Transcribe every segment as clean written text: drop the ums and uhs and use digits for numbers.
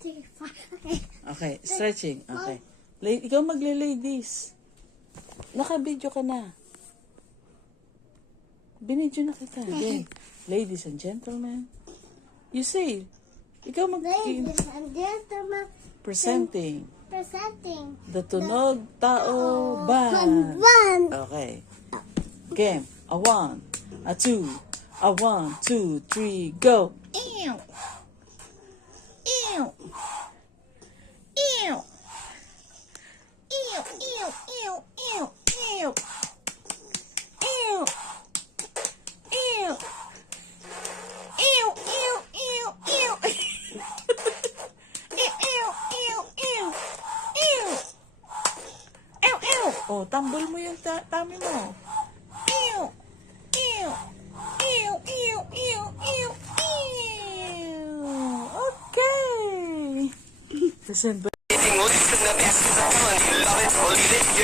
3, 4. Okay. Okay, stretching. Okay. Ikaw magle-ladies. Naka-video ka na. Binidyo na kita. Okay. Ladies and gentlemen. You say, ikaw Ladies and gentlemen, presenting presenting the Tunog Tao Band. Band. Okay. Game. A 1, a 2, a 1, 2, 3, go. Ew. Ew. Ew. Ew, ew, ew, ew, ew. Ew. Ew. Ew, ew, ew, ew. Ew, ew, ew, ew. Ew. Ew, ew. Oh, tambol mo yung tummy mo. Ew. Ew. Ew, ew, ew, ew, ew. Okay. Listen, you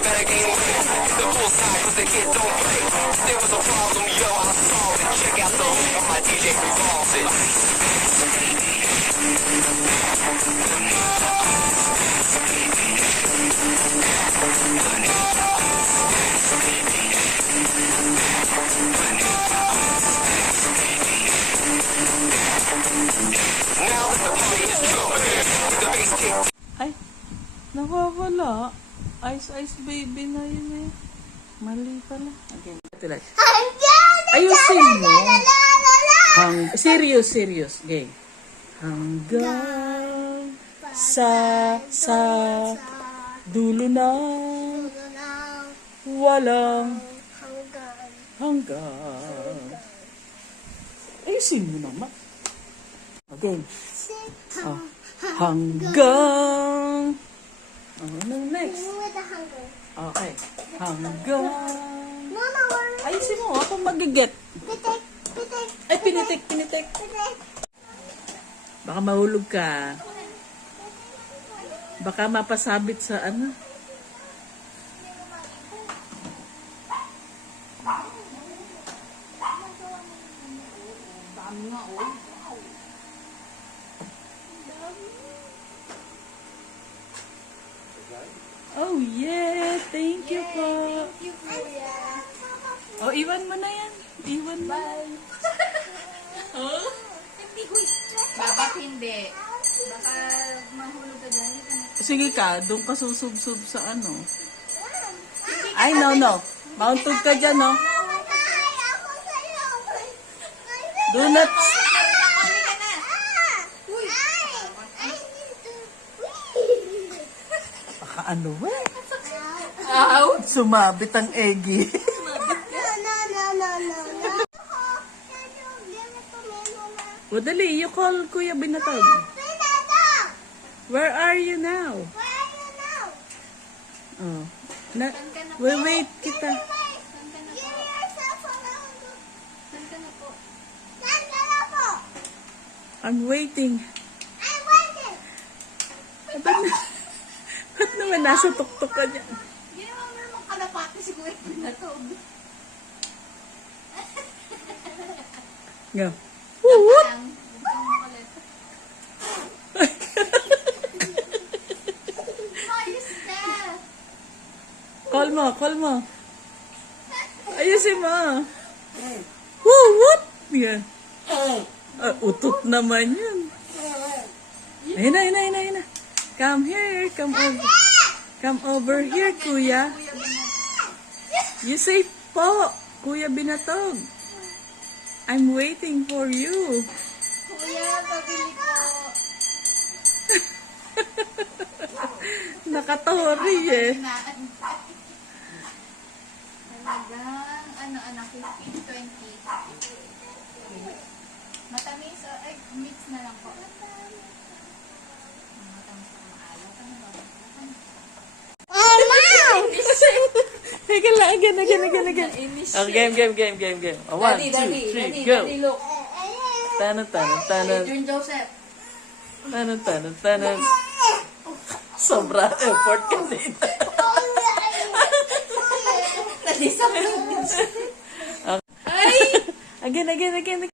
better gain weight. The full side, cause the kids don't play. There was a problem, yo, I'll solve it. Check out the link on my DJ revolves it. Now that the party is jumping with the bass kick. Ay, nawawala. Ice baby na yun eh. Mali pala. Okay, tuloy. Ayusin mo. Serious. Okay. Hanggang sa dulo na walang hanggang. Ayusin mo naman. Okay. Oh. Hanggang. Anong next? Okay. Hanggang. Ayusin mo, ako mag-get. Ay, pinitik. Baka mahulog ka. Baka mapasabit sa ano. Dami nga, oh. Oh, yeah. Thank you po. Oh, iwan mo na yan. Iwan mo. Oh? Bakit hindi? Baka mahulog ka dyan. Sige ka, doon ka susub-sub sa ano. Ay, no. Mountod ka dyan, no? Do not... Baka ano, eh? Ow! Sumabit ang eggy. O, dali, you call Kuya Binatog. Where are you now? Oh. Wait kita. I'm waiting. Ba't naman nasa tuktok ka dyan? Hindi naman naman kalapati si Kuya Binatog. Nga. Woo! Ayos na! Call mo. Ayusin mo. Woo! What? Yan. Utot naman yan. Ayun na. Come here. Come over here, Kuya. You say po, Kuya Binatog. I'm waiting for you. Kuya, pabili ko. Nakatori eh. Talagang, anak, 15-20. Matamis, ay, mix na lang po. Matamis na maalaw ka na ba? Again. Oh, game. 1, 2, 3, go. Look. Tanan. Adrian Joseph. Tanan. Sobra effort kanina. Nadisappoint din siya. Again.